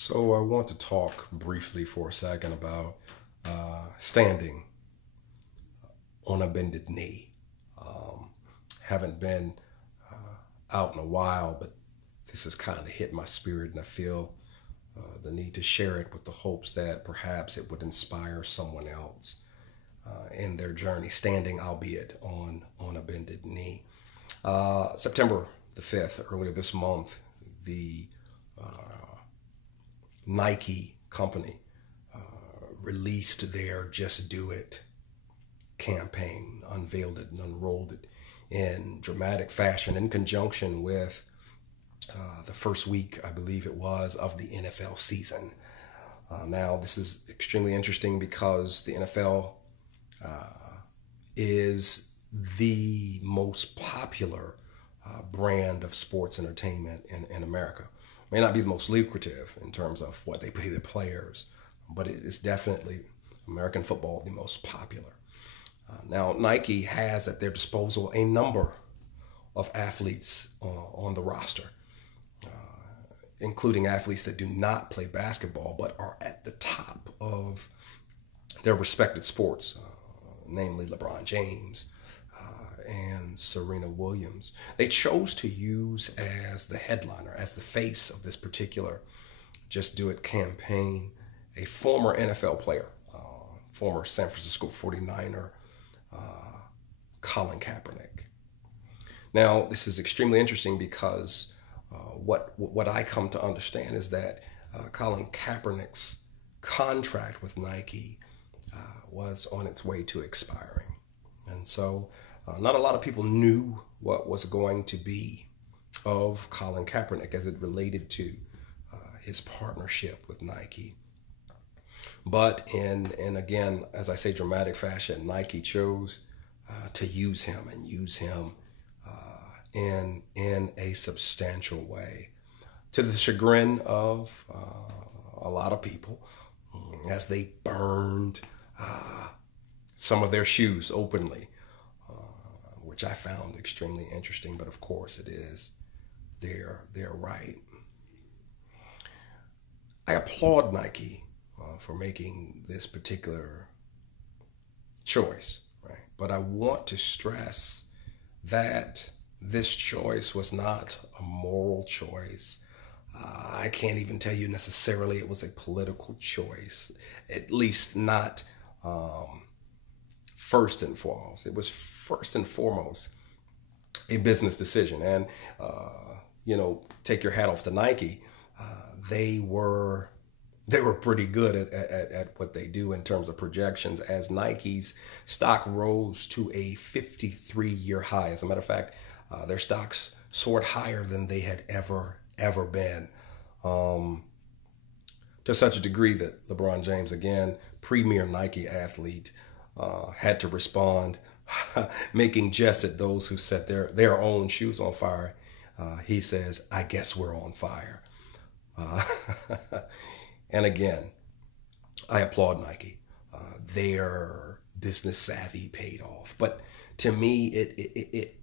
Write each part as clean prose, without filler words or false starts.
So I want to talk briefly for a second about standing on a bended knee. Haven't been out in a while, but this has kind of hit my spirit, and I feel the need to share it with the hopes that perhaps it would inspire someone else in their journey, standing, albeit on a bended knee. September the 5th, earlier this month, the Nike company released their Just Do It campaign, unveiled it and unrolled it in dramatic fashion in conjunction with the first week, I believe it was, of the NFL season. Now, this is extremely interesting because the NFL is the most popular brand of sports entertainment in America. May not be the most lucrative in terms of what they pay the players, but it is definitely American football the most popular. Now, Nike has at their disposal a number of athletes on the roster, including athletes that do not play basketball but are at the top of their respected sports, namely LeBron James and Serena Williams. They chose to use as the headliner, as the face of this particular Just Do It campaign, a former NFL player, former San Francisco 49er, Colin Kaepernick. Now, this is extremely interesting because what I come to understand is that Colin Kaepernick's contract with Nike was on its way to expiring. And so not a lot of people knew what was going to be of Colin Kaepernick as it related to his partnership with Nike. But in again, as I say, dramatic fashion, Nike chose to use him and use him in a substantial way, to the chagrin of a lot of people, as they burned some of their shoes openly, which I found extremely interesting. But of course, it is their right. I applaud Nike for making this particular choice, right? But I want to stress that this choice was not a moral choice. I can't even tell you necessarily it was a political choice, at least not first and foremost. It was first and foremost a business decision. And, take your hat off to Nike. They were pretty good at what they do in terms of projections, as Nike's stock rose to a 53-year high. As a matter of fact, their stocks soared higher than they had ever been, to such a degree that LeBron James, again, premier Nike athlete, had to respond, making jest at those who set their own shoes on fire. He says, "I guess we're on fire." And again, I applaud Nike. Their business savvy paid off. But to me, it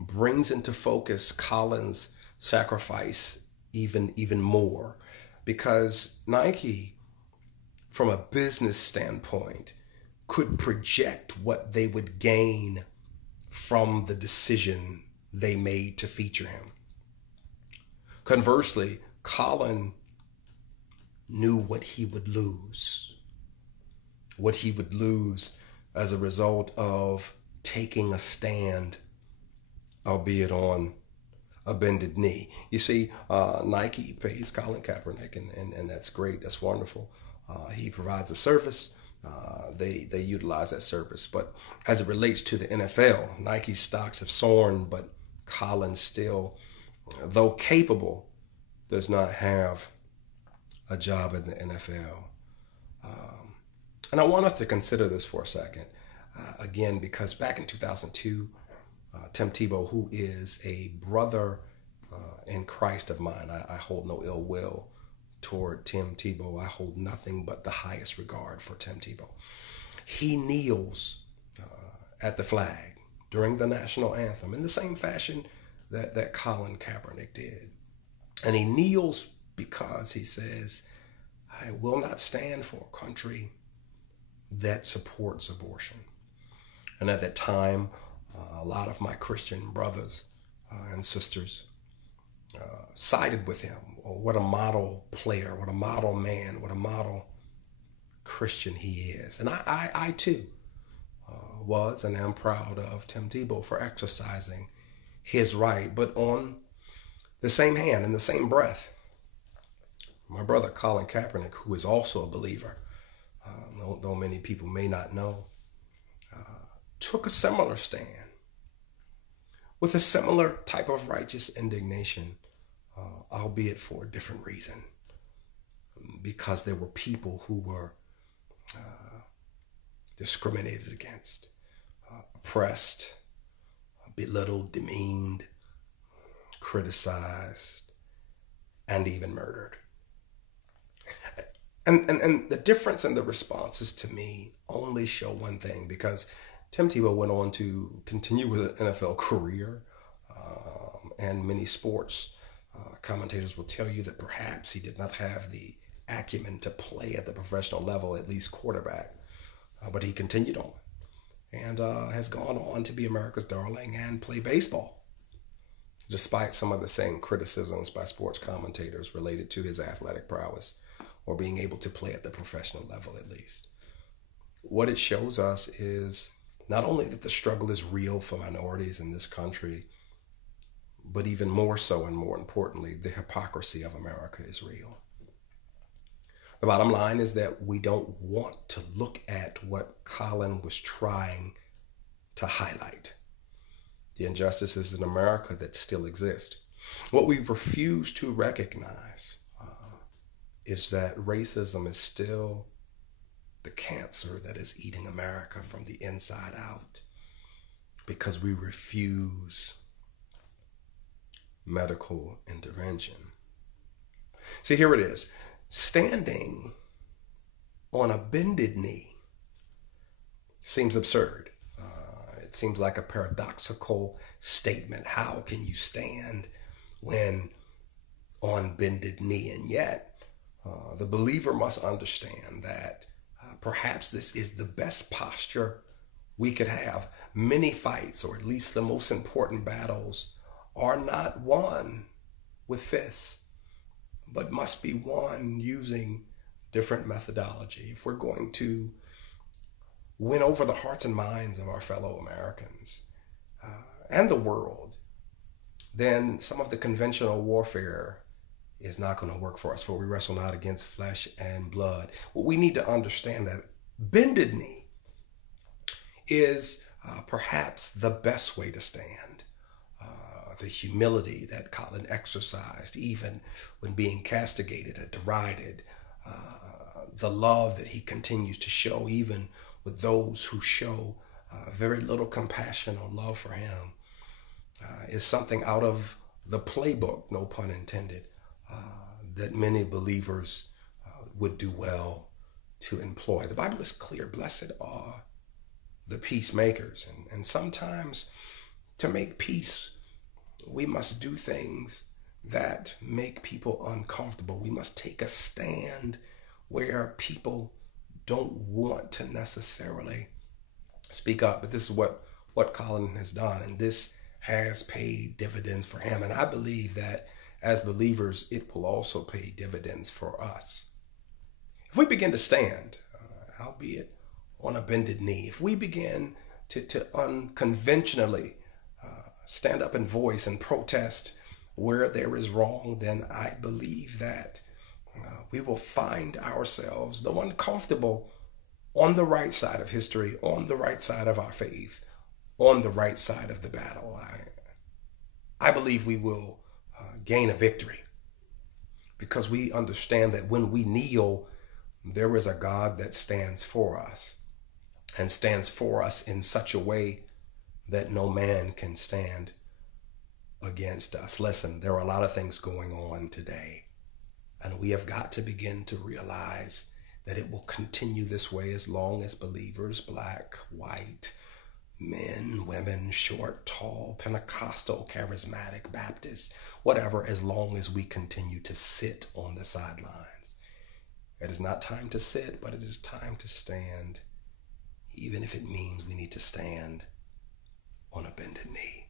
brings into focus Colin's sacrifice even more, because Nike, from a business standpoint, could project what they would gain from the decision they made to feature him. Conversely, Colin knew what he would lose as a result of taking a stand, albeit on a bended knee. You see, Nike pays Colin Kaepernick, and that's great. That's wonderful. He provides a service. They utilize that service. But as it relates to the NFL, Nike's stocks have soared, but Colin still, though capable, does not have a job in the NFL. And I want us to consider this for a second, again, because back in 2002, Tim Tebow, who is a brother in Christ of mine, I hold no ill will toward Tim Tebow. I hold nothing but the highest regard for Tim Tebow. He kneels at the flag during the national anthem in the same fashion that Colin Kaepernick did. And he kneels because he says, I will not stand for a country that supports abortion. And at that time, a lot of my Christian brothers and sisters sided with him. Or what a model player, what a model man, what a model Christian he is. And I too, was and am proud of Tim Tebow for exercising his right. But on the same hand, in the same breath, my brother Colin Kaepernick, who is also a believer, though many people may not know, took a similar stand with a similar type of righteous indignation, albeit for a different reason, because there were people who were discriminated against, oppressed, belittled, demeaned, criticized, and even murdered. And the difference in the responses to me only show one thing, because Tim Tebow went on to continue with an NFL career, and many sports commentators will tell you that perhaps he did not have the acumen to play at the professional level, at least quarterback, but he continued on and has gone on to be America's darling and play baseball, despite some of the same criticisms by sports commentators related to his athletic prowess or being able to play at the professional level at least. What it shows us is not only that the struggle is real for minorities in this country, but even more so and more importantly, the hypocrisy of America is real. The bottom line is that we don't want to look at what Colin was trying to highlight. The injustices in America that still exist. What we refuse to recognize is that racism is still the cancer that is eating America from the inside out, because we refuse medical intervention. See, here it is. Standing on a bended knee seems absurd. It seems like a paradoxical statement. How can you stand when on bended knee? And yet, the believer must understand that perhaps this is the best posture we could have. Many fights, or at least the most important battles, are not won with fists, but must be won using different methodology. If we're going to win over the hearts and minds of our fellow Americans and the world, then some of the conventional warfare is not going to work for us, for we wrestle not against flesh and blood. Well, we need to understand that bended knee is perhaps the best way to stand. The humility that Colin exercised, even when being castigated and derided, the love that he continues to show, even with those who show very little compassion or love for him, is something out of the playbook, no pun intended, that many believers would do well to employ. The Bible is clear. Blessed are the peacemakers. And sometimes to make peace, we must do things that make people uncomfortable. We must take a stand where people don't want to necessarily speak up. But this is what Colin has done, and this has paid dividends for him. And I believe that as believers, it will also pay dividends for us. If we begin to stand, albeit on a bended knee, if we begin to unconventionally stand up and voice and protest where there is wrong, then I believe that we will find ourselves, though uncomfortable, on the right side of history, on the right side of our faith, on the right side of the battle. I believe we will gain a victory, because we understand that when we kneel, there is a God that stands for us, and stands for us in such a way that no man can stand against us. Listen, there are a lot of things going on today, and we have got to begin to realize that it will continue this way as long as believers, black, white, men, women, short, tall, Pentecostal, charismatic, Baptist, whatever, as long as we continue to sit on the sidelines. It is not time to sit, but it is time to stand, even if it means we need to stand on a bended knee.